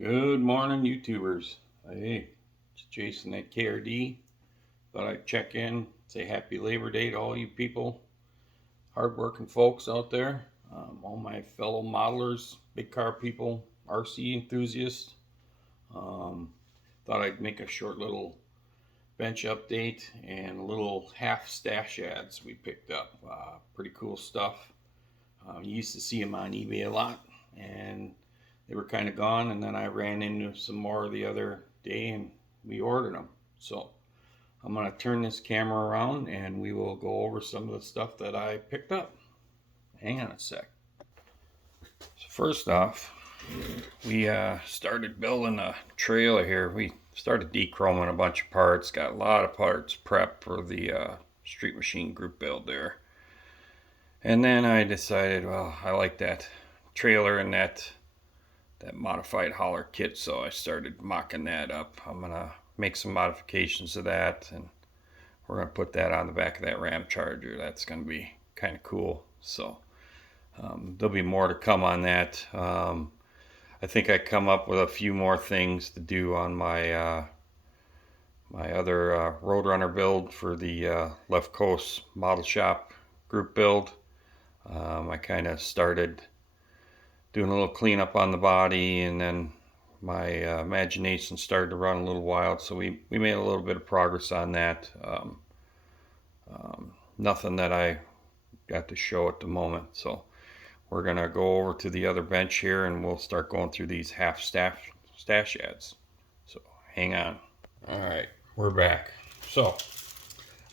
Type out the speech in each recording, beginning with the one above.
Good morning, YouTubers. Hey, it's Jason at KRD. Thought I'd check in, say happy Labor Day to all you people, hardworking folks out there, all my fellow modelers, big car people, RC enthusiasts. Um, Thought I'd make a short little bench update and a little half stash ads we picked up. Pretty cool stuff. You used to see them on eBay a lot, and they were kind of gone. And then I ran into some more the other day, and we ordered them. So I'm going to turn this camera around, and we will go over some of the stuff that I picked up. Hang on a sec. So first off, we started building a trailer here. We started dechroming a bunch of parts. Got a lot of parts prepped for the Street Machine group build there. And then I decided, well, I like that trailer and that modified hauler kit, so I started mocking that up. I'm gonna make some modifications to that, and we're gonna put that on the back of that Ram Charger. That's gonna be kind of cool. So there'll be more to come on that. I think I come up with a few more things to do on my my other Roadrunner build for the Left Coast Model Shop group build. I kind of started doing a little cleanup on the body, and then my imagination started to run a little wild, so we made a little bit of progress on that. Nothing that I got to show at the moment, so we're gonna go over to the other bench here and we'll start going through these half stash ads. So hang on. All right, we're back. So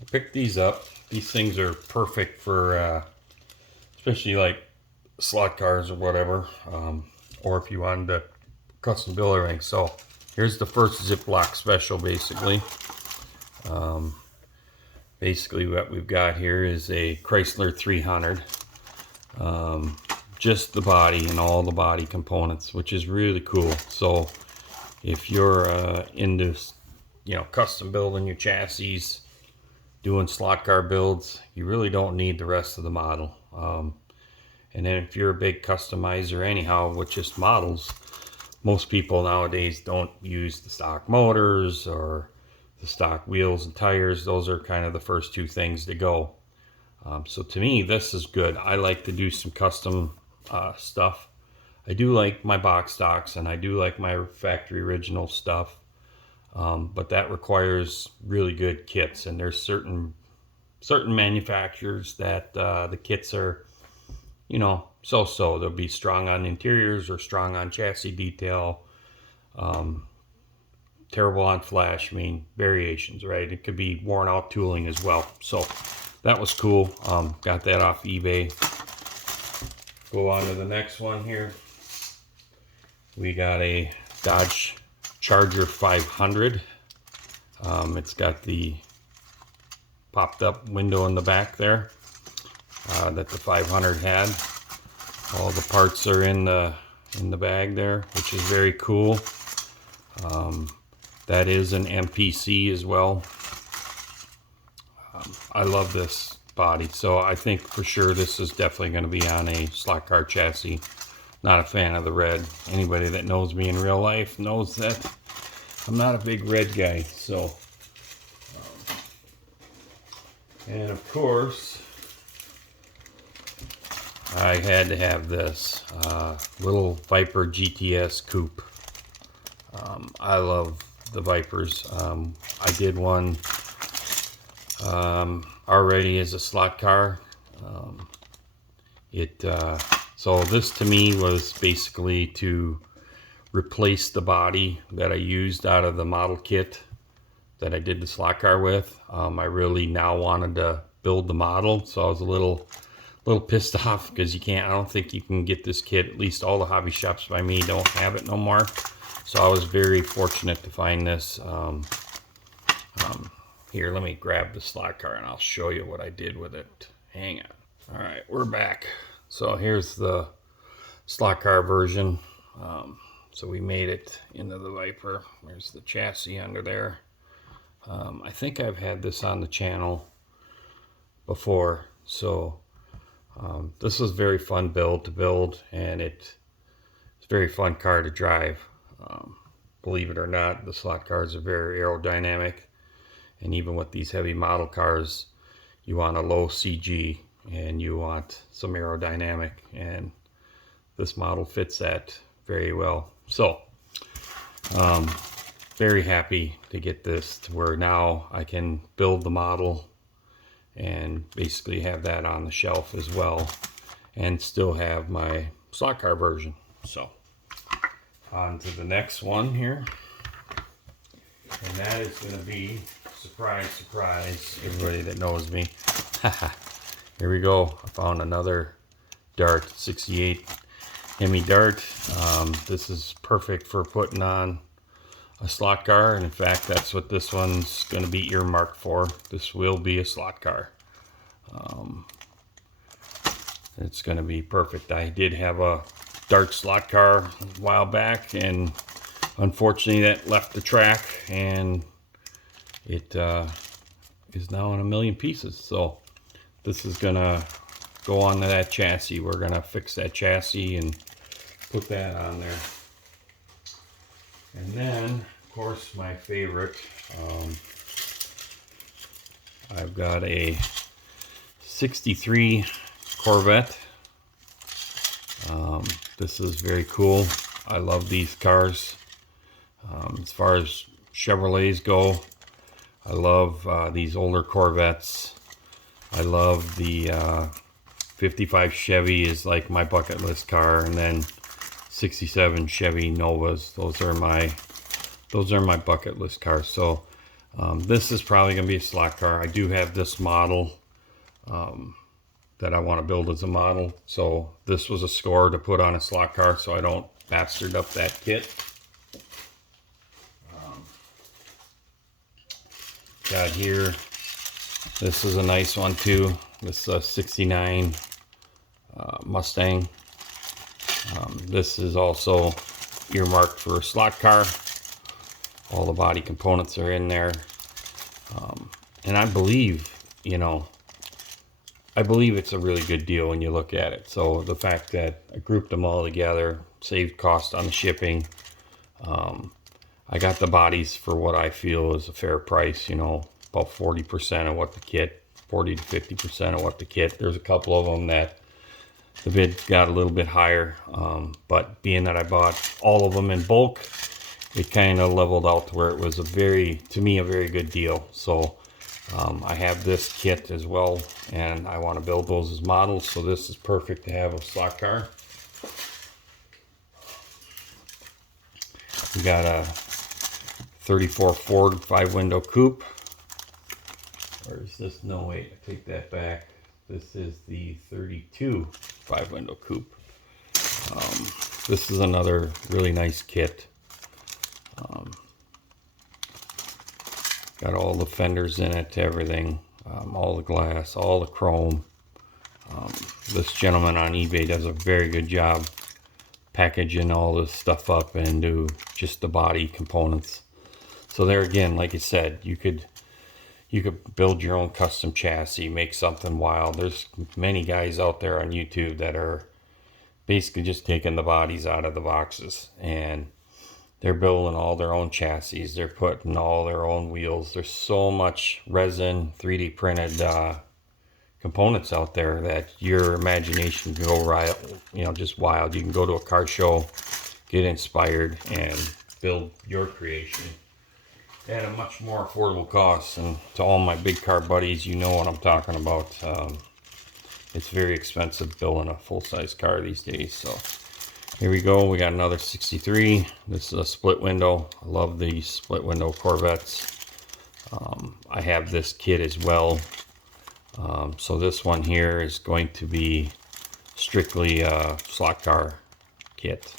I picked these up. These things are perfect for especially like slot cars or whatever, or if you wanted to custom build everything. So here's the first Ziploc special. Basically what we've got here is a Chrysler 300, just the body and all the body components, which is really cool. So if you're into custom building your chassis, doing slot car builds, you really don't need the rest of the model. And then if you're a big customizer anyhow with just models, most people nowadays don't use the stock motors or the stock wheels and tires. Those are kind of the first two things to go. So to me, this is good. I like to do some custom stuff. I do like my box stocks and I do like my factory original stuff. But that requires really good kits, and there's certain manufacturers that the kits are so-so. They'll be strong on interiors or strong on chassis detail, terrible on flash. I mean, variations, right? It could be worn out tooling as well. So that was cool. Got that off eBay. Go on to the next one here. We got a Dodge Charger 500. It's got the popped up window in the back there that the 500 had. All the parts are in the bag there, which is very cool. That is an MPC as well. I love this body, so I think for sure this is definitely going to be on a slot car chassis. Not a fan of the red. Anybody that knows me in real life knows that I'm not a big red guy. So, and of course, I had to have this little Viper GTS coupe. I love the Vipers. I did one already as a slot car. So this to me was basically to replace the body that I used out of the model kit that I did the slot car with. I really now wanted to build the model, so I was a little pissed off because I don't think you can get this kit. At least all the hobby shops by me don't have it no more. So I was very fortunate to find this. Here, let me grab the slot car and I'll show you what I did with it. Hang on. All right, we're back. So here's the slot car version. So we made it into the Viper. There's the chassis under there. I think I've had this on the channel before. So this is a very fun build to build, and it's a very fun car to drive. Believe it or not, the slot cars are very aerodynamic, and even with these heavy model cars, you want a low CG and you want some aerodynamic, and this model fits that very well. So very happy to get this to where now I can build the model and basically have that on the shelf as well, and still have my slot car version. So on to the next one here, and that is going to be, surprise, surprise, everybody that knows me. Here we go. I found another Dart 68 Hemi Dart. This is perfect for putting on a slot car, and in fact that's what this one's going to be earmarked for. This will be a slot car. It's going to be perfect. I did have a Dart slot car a while back, and unfortunately that left the track, and it is now in a million pieces. So this is going to go onto that chassis. We're going to fix that chassis and put that on there. And then, of course, my favorite, I've got a 63 Corvette. This is very cool. I love these cars. As far as Chevrolets go, I love these older Corvettes. I love the 55 Chevy is like my bucket list car, and then 67 Chevy Novas. Those are my bucket list cars. So this is probably going to be a slot car. I do have this model that I want to build as a model. So this was a score to put on a slot car, so I don't bastard up that kit. Got here, this is a nice one too. This is a 69 Mustang. This is also earmarked for a slot car. All the body components are in there. And I believe, I believe it's a really good deal when you look at it. So the fact that I grouped them all together, saved cost on the shipping. I got the bodies for what I feel is a fair price, about 40% of what the kit, 40 to 50% of what the kit. There's a couple of them that the bid got a little bit higher, but being that I bought all of them in bulk, it kind of leveled out to where it was to me, a very good deal. So I have this kit as well, and I want to build those as models. So this is perfect to have a slot car. We got a 34 Ford 5-window coupe. Or is this? No, wait, I take that back. This is the 32 5-window coupe. This is another really nice kit. Got all the fenders in it, everything, all the glass, all the chrome. This gentleman on eBay does a very good job packaging all this stuff up and do just the body components. So there again, like I said, you could build your own custom chassis, make something wild. There's many guys out there on YouTube that are basically just taking the bodies out of the boxes, and they're building all their own chassis. They're putting all their own wheels. There's so much resin, 3D printed components out there that your imagination can go right, just wild. You can go to a car show, get inspired, and build your creation at a much more affordable cost. And to all my big car buddies, you know what I'm talking about. It's very expensive building a full-size car these days. So here we go. We got another 63. This is a split window. I love these split window Corvettes. I have this kit as well. So this one here is going to be strictly a slot car kit.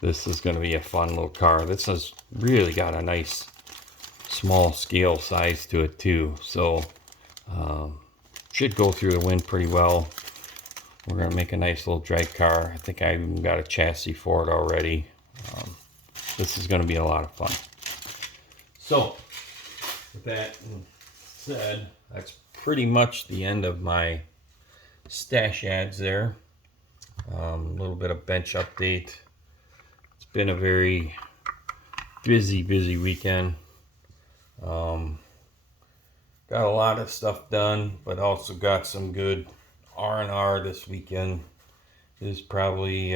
This is going to be a fun little car. This has really got a nice small scale size to it too. So should go through the wind pretty well. We're going to make a nice little drag car. I think I even got a chassis for it already. This is going to be a lot of fun. So with that said, that's pretty much the end of my stash ads there. A little bit of bench update. It's been a very busy weekend. Got a lot of stuff done, but also got some good R&R this weekend. This is probably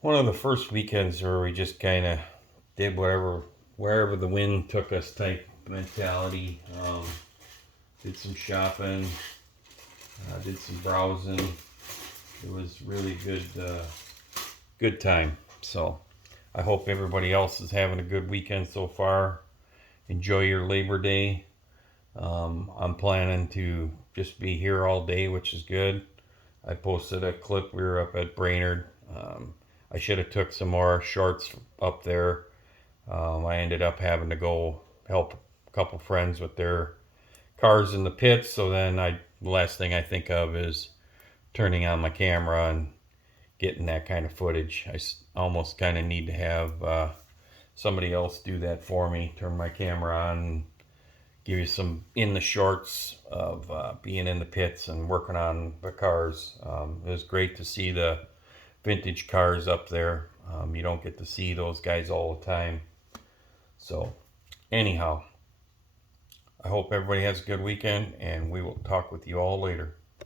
one of the first weekends where we just kind of did wherever the wind took us type mentality. Did some shopping, did some browsing. It was really good time. So I hope everybody else is having a good weekend so far. Enjoy your Labor Day. I'm planning to just be here all day, which is good. I posted a clip. We were up at Brainerd. I should have took some more shorts up there. I ended up having to go help a couple friends with their cars in the pits. So then the last thing I think of is turning on my camera and getting that kind of footage. I almost kind of need to have somebody else do that for me. Turn my camera on and give you some in the shorts of being in the pits and working on the cars. It was great to see the vintage cars up there. You don't get to see those guys all the time. So anyhow, I hope everybody has a good weekend, and we will talk with you all later.